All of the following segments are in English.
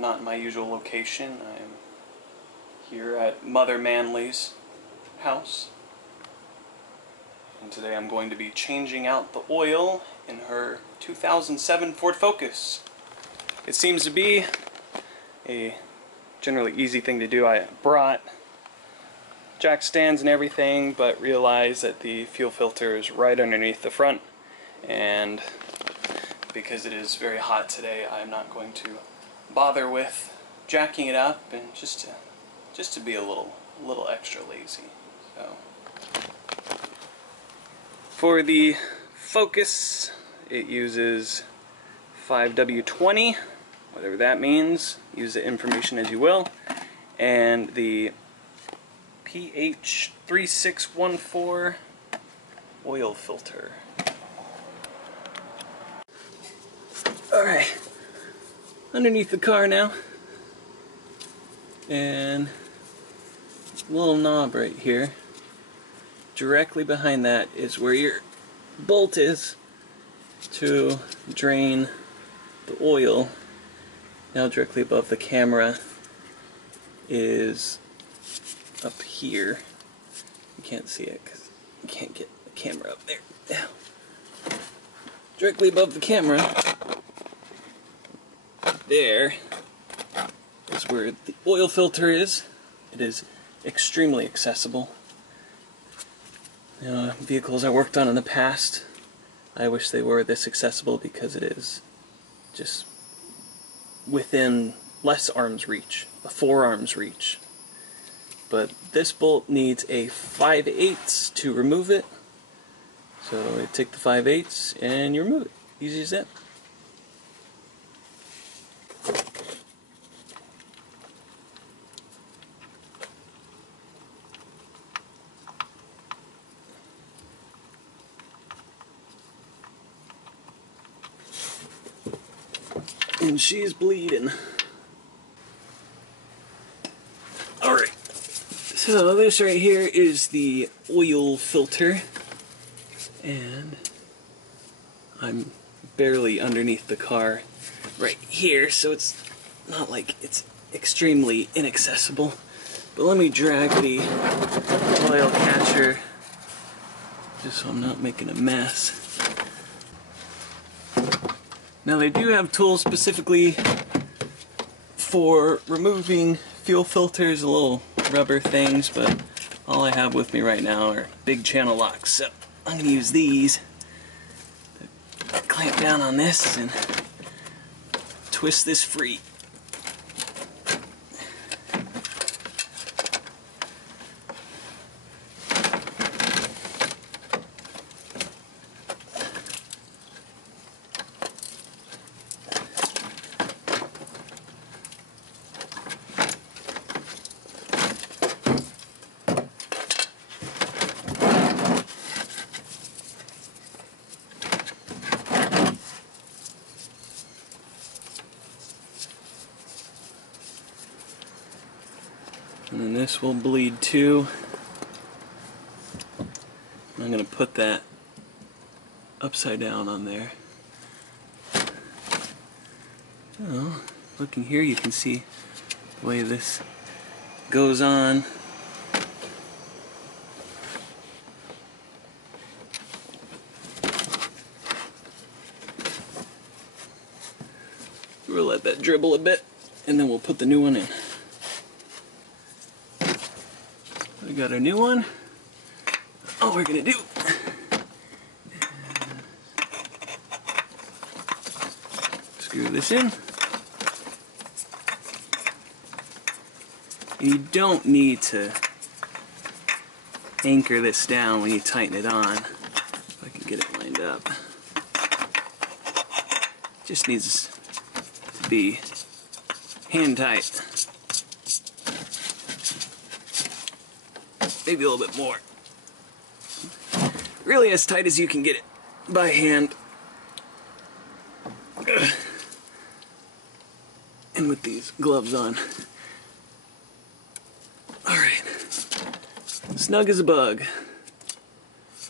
not my usual location. I am here at Mother Manley's house. And today I'm going to be changing out the oil in her 2007 Ford Focus. It seems to be a generally easy thing to do. I brought jack stands and everything, but realized that the fuel filter is right underneath the front, and because it is very hot today, I'm not going to bother with jacking it up, and just to be a little extra lazy. So for the Focus, it uses 5W20, whatever that means. Use the information as you will. And the PH3614 oil filter. Alright, underneath the car now. And a little knob right here. Directly behind that is where your bolt is to drain the oil. Now directly above the camera is up here. You can't see it because you can't get the camera up there. Directly above the camera, there is where the oil filter is. It is extremely accessible. You know, vehicles I worked on in the past, I wish they were this accessible because it is just within less arm's reach, a forearm's reach. But this bolt needs a 5/8 to remove it. So you take the 5/8 and you remove it. Easy as that. And she's bleeding. Alright, so this right here is the oil filter, and I'm barely underneath the car right here, so it's not like it's extremely inaccessible. But let me drag the oil catcher just so I'm not making a mess. Now they do have tools specifically for removing fuel filters, little rubber things, but all I have with me right now are big channel locks. So I'm going to use these to clamp down on this and twist this free. And then this will bleed too. I'm going to put that upside down on there. So, looking here you can see the way this goes on. We'll let that dribble a bit and then we'll put the new one in. We got our new one. All we're gonna do screw this in. You don't need to anchor this down when you tighten it on. If I can get it lined up. Just needs to be hand tight. Maybe a little bit more. Really as tight as you can get it by hand. And with these gloves on. Alright. Snug as a bug.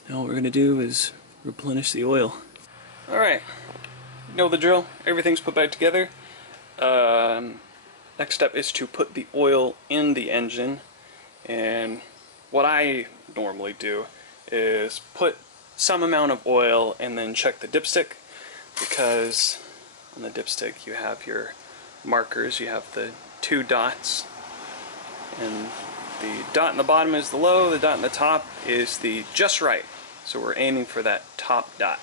Now what we're going to do is replenish the oil. Alright. You know the drill. Everything's put back together. Next step is to put the oil in the engine, and what I normally do is put some amount of oil and then check the dipstick, because on the dipstick you have your markers. You have the 2 dots, and the dot in the bottom is the low, the dot in the top is the just right. So we're aiming for that top dot.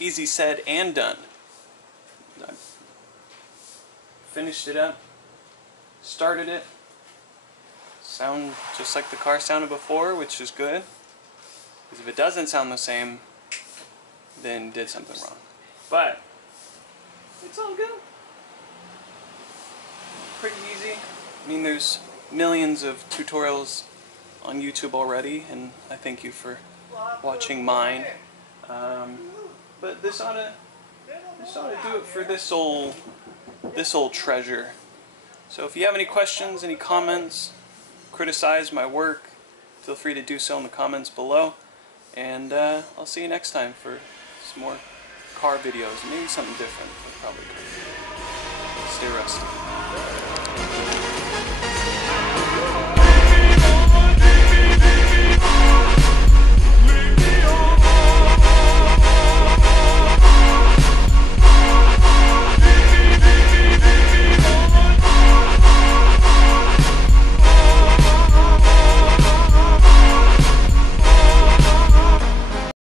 Easy said and done. I finished it up, started it, sound just like the car sounded before, which is good, because if it doesn't sound the same, then did something wrong. But it's all good. Pretty easy. I mean, there's millions of tutorials on YouTube already, and I thank you for watching mine. But this ought to do it for this old treasure. So if you have any questions, any comments, criticize my work, feel free to do so in the comments below. And I'll see you next time for some more car videos, maybe something different. Probably. Stay rusty.